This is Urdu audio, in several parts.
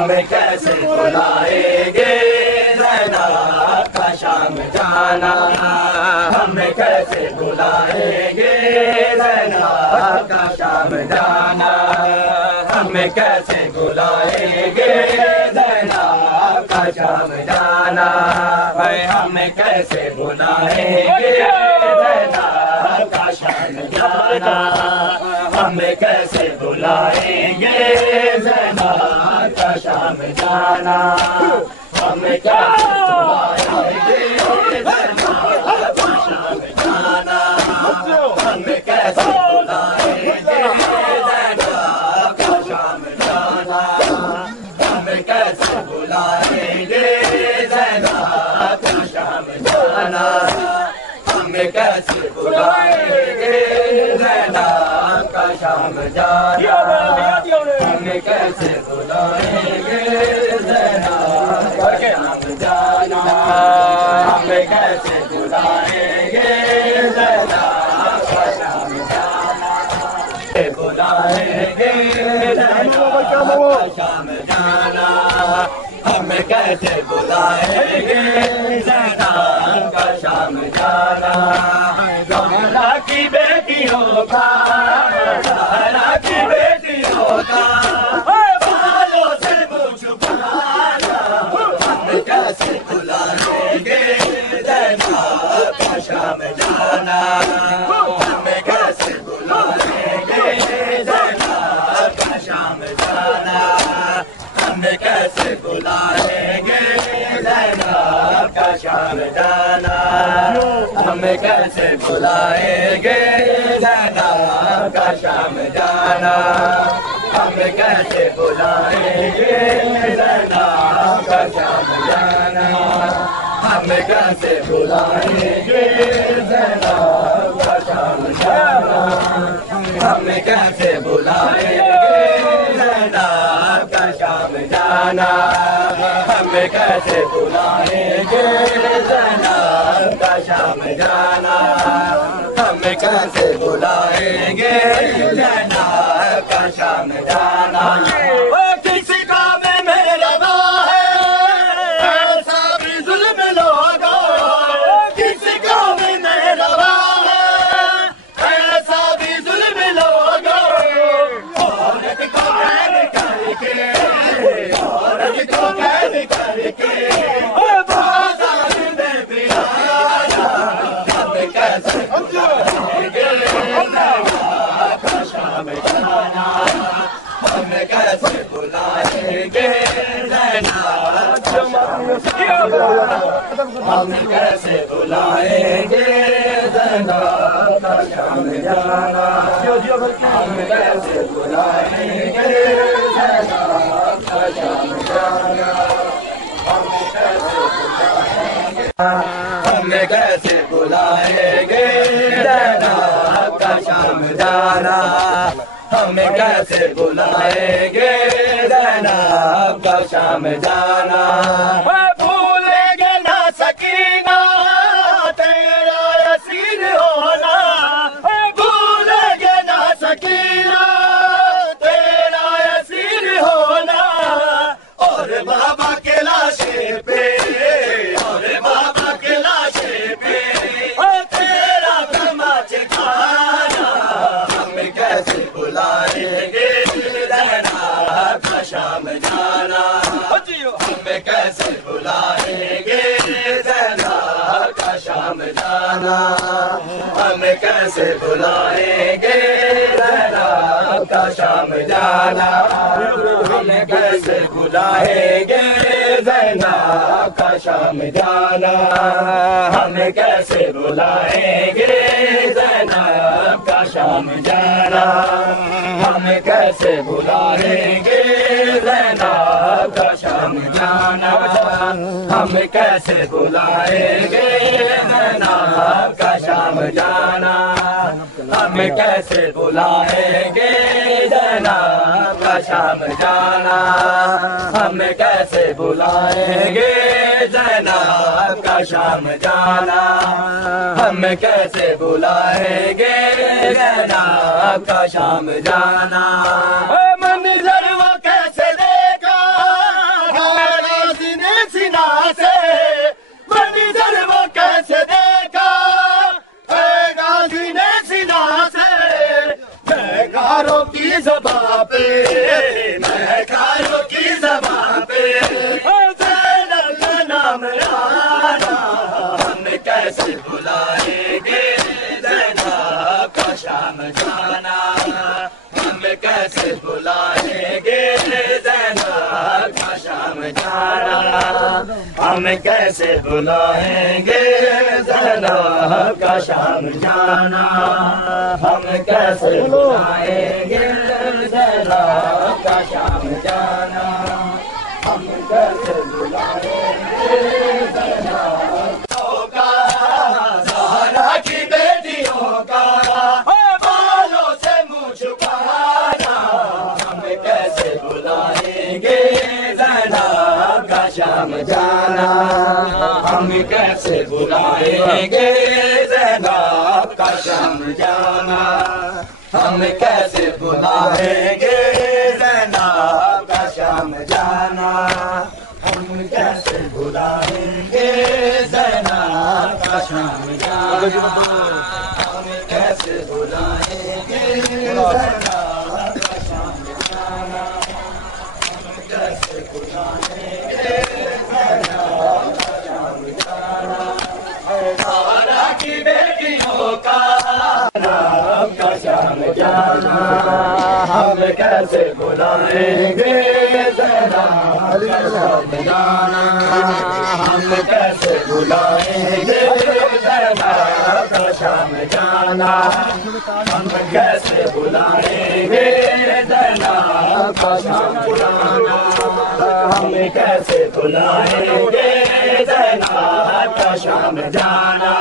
ہمیں کیسے بلائیں گے زینب کا شام جانا، ہمیں کیسے بلائیں گے زینب کا شام جانا، ہمیں کیسے بلائیں گے زینب کا شام جانا، ہمیں کیسے بلائیں گے زینب کا شام جانا، ہمیں کیسے بلائیں گے زینب کا شام جانا، ہمیں کیسے بلائیں گے زینب کا شام جانا، ہمیں کیسے بلائیں گے زینب کا شام جانا، ہمیں کیسے بلائیں گے زینب کا شام جانا، ہمیں کیسے بلائیں گے زینب کا شام جانا، ہمیں کیسے بلائیں گے زینب کا شام جانا، ہمیں کیسے بلائیں گے زینب کا شام جانا، بلائیں گے زینب کا شام جانا، ہمیں کیسے بلائیں گے زینب کا شام جانا، زہرا کی بیٹیوں کا، زہرا کی بیٹیوں کا بالوں سے منہ چھپانا، ہمیں کیسے بلائیں گے زینب کا شام جانا، ہمیں کیسے بلائیں گے زینب کا شام جانا، ہمیں کیسے بلائیں گے زینب کا شام جانا، ہمیں کیسے بلائیں گے زینب کا شام جانا، ہمیں کیسے بلائیں گے زینب کا شام جانا، ہمیں کیسے بلائیں گے زینب کا شام جانا، ہمیں کیسے بلائیں گے زینب کا شام جانا، ہمیں کیسے بلائیں گے زینب کا شام جانا، ہمیں کیسے بلائیں گے زینب کا شام جانا، کسی کام میں لگا ہے ایسا بھی ظلم لوگا، کسی کام میں لگا ہے ایسا بھی ظلم لوگا، عورت کو قید کر کے، عورت کو قید کر کے بازار میں پھرانا، ہمیں کیسے بلائیں گے زینب کا شام جانا، ہمیں کیسے بلائیں گے زینب کا شام جانا، ہمیں کیسے بلائیں گے زینب کا شام جانا، ہمیں کیسے بلائیں گے زینب کا شام جانا، ہمیں کیسے بلائیں گے زینب کا شام جانا، ہمیں کیسے بلائیں گے زینب کا شام جانا، بھولیں گے نہ سکینہ تیرا اسیر ہونا، بھولیں گے نہ سکینہ تیرا اسیر ہونا، اور بابا کے لاشے پہ، اور بابا کے لاشے پہ تیرا تماچے کھانا، ہمیں کیسے بلائیں گے زینب کا شام جانا، ہمیں کیسے بلائیں گے زینب کا شام جانا، ہمیں کیسے بلائیں گے زینب کا شام جانا، ہمیں کیسے بلائیں گے زینب کا شام جانا، ہمیں کیسے بلائیں گے زینب کا شام جانا، ہمیں کیسے بلائیں گے زینب کا شام جانا، ہمیں کیسے بلائیں گے زینب کا شام جانا، ہمیں کیسے بلائیں گے زینب کا شام جانا، ہمیں کیسے بلائیں گے زینب کا شام جانا، ہمیں کیسے بلائیں گے زینب کا شام جانا، منظر وہ کیسے دیکھا زباں پہ مہکاروں کی زباں پہ زینب کا نام لانا ہم کیسے بھلائیں گے زینب کا شام جانا ہم کیسے بھلائیں گے زینب کا شام جانا ہم کیسے بھلائیں گے زینب کا شام جانا ہم کیسے بھلائیں گے زینب کا شام جانا ہم کیسے بھلائیں گے زینب کا زہرا کی بیٹیوں کا بالوں سے منہ چھپانا ہم کیسے بھلائیں گے زینب کا شام جانا ہم کیسے بھلائیں گے زینب کا شام جانا ہم کیسے بھلائیں گے زینب کا شام جانا ہم کیسے بھلائیں گے زینب کا شام جانا ہم کیسے بھلائیں گے زینب کا شام جانا ہم کیسے بھلائیں گے زینب کا شام جانا زہرا کی بیٹیوں کا زینب کا شام جانا ہم کیسے بھلائیں گے زینب کا شام جانا ہم کیسے بھلائیں گے زینب کا شام جانا ہم کیسے بھلائیں گے زینب کا شام جانا ہم کیسے بھلائیں گے زینب کا شام جانا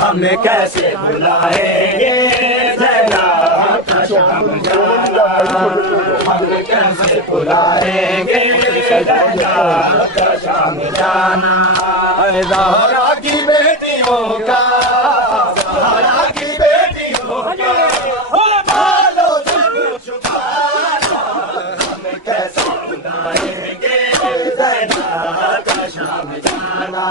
ہم کیسے بھلائیں گے زینب کا شام جانا ہم کیسے بھلائیں گے زینب کا شام جانا زہرا کی بیٹیوں کا زہرا کی بیٹیوں کا بالوں سے منہ چھپانا ہم کیسے بھلائیں گے زینب کا شام جانا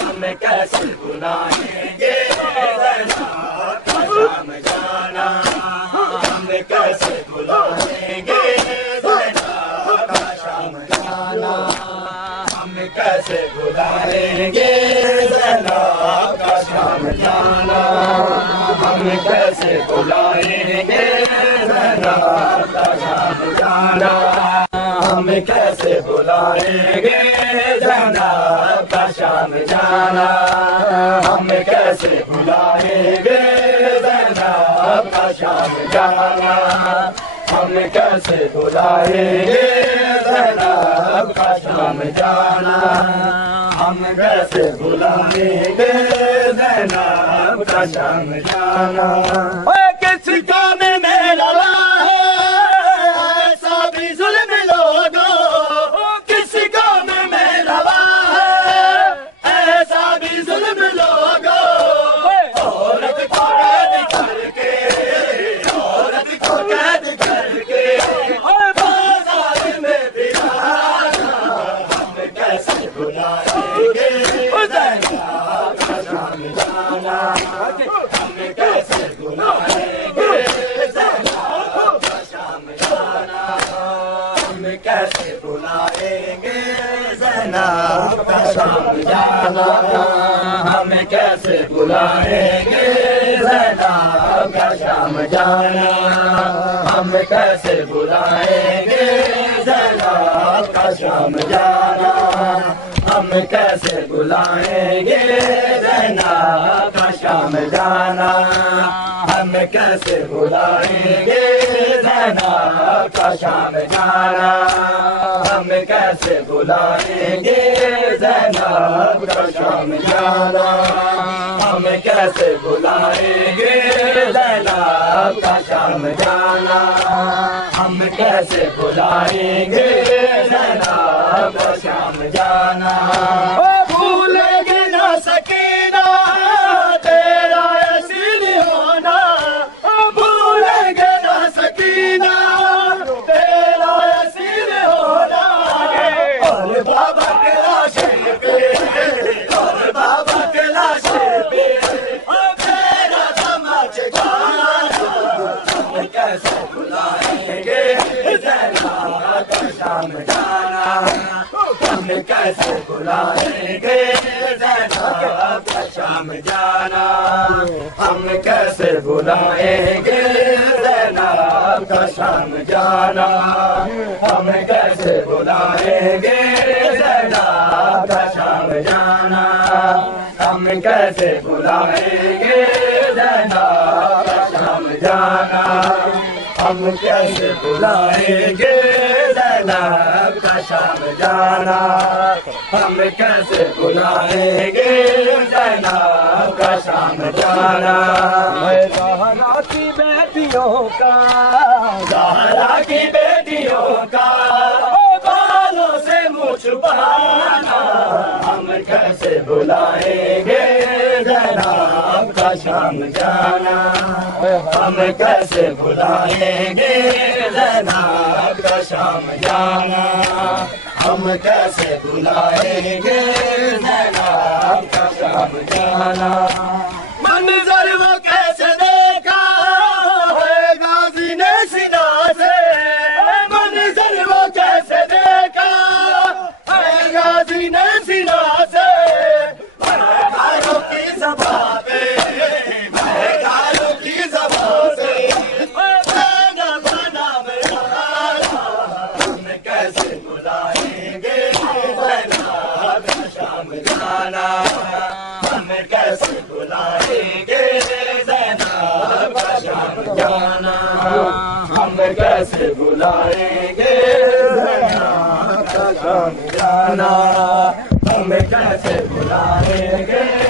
ہم کیسے بھلائیں گے زینب کا شام جانا ہم کیسے بھلائیں گے زینب کا شام جانا ہم کیسے بھلائیں گے زینب کا شام جانا ہم کیسے بھلائیں گے زینب کا شام جانا ہم کیسے بھلائیں گے زینب کا شام جانا ہم کیسے بھلائیں گے زینب کا شام جانا ہم کیسے بھلائیں گے زینب کا شام جانا ہم کیسے بھلائیں گے زینب کا شام جانا کس کام میں لڑا ہے ایسا بھی ظلم لوگوں کس کام میں لڑا ہے ایسا بھی ظلم لوگوں عورت کو قید کر کے عورت کو قید کر کے بازار میں بلانا ہم کیسے بلائیں گے زینب کا شام جانا ہم کیسے بلائیں گے زینب کا شام جانا ہم کیسے بلائیں گے زینب کا شام جانا ہم کیسے بلائیں گے زینب کا شام جانا ہم کیسے بلائیں گے زینب کا شام جانا ہم کیسے بلائیں گے زینب کا شام جانا ہم کیسے بلائیں گے زینب کا شام جانا ہم کیسے بلائیں گے زینب کا شام جانا ہم کیسے بلائیں گے زینب کا شام جانا ہم کیسے بلائیں گے زینب کا شام جانا بھولیں گے نہ سکینہ تیرا ایسی ہونا بھولیں گے نہ سکینہ تیرا ایسی ہونا اور بابا کے لاشے پہ اور بابا کے لاشے پہ تیرا سمجھ گانا ہم کیسے بلائیں شام جانا ہم کیسے بلائیں گے زینب کا شام جانا ہم کیسے بلائیں گے زینب کا شام جانا ہم کیسے بلائیں گے زینب کا شام جانا ہم کیسے بلائیں گے زینب کا شام جانا ہم کیسے بلائیں گے زینب کا شام جانا ہم کیسے بلائیں گے زینب کا شام جانا زہرا کی بیٹیوں کا زہرا کی بیٹیوں کا بالوں سے منہ چھپانا ہم کیسے بلائیں گے زینب کا شام جانا ہم کیسے بلائیں گے زینب کا شام جانا ہم کیسے بلائیں گے زینب کا شام جانا منظر وہ کیسے دیکھا ہے غازی نے سینا سے منظر وہ کیسے دیکھا ہے غازی نے سینا سے مہکاروں کی زبان پہ مہکاروں کی زبان سے زینب نام لانا ہم کیسے بلائیں گے زینب کا شام جانا ہم کیسے بلائیں گے زینب کا شام جانا ہم کیسے بلائیں گے زینب کا شام جانا ہم کیسے بلائیں گے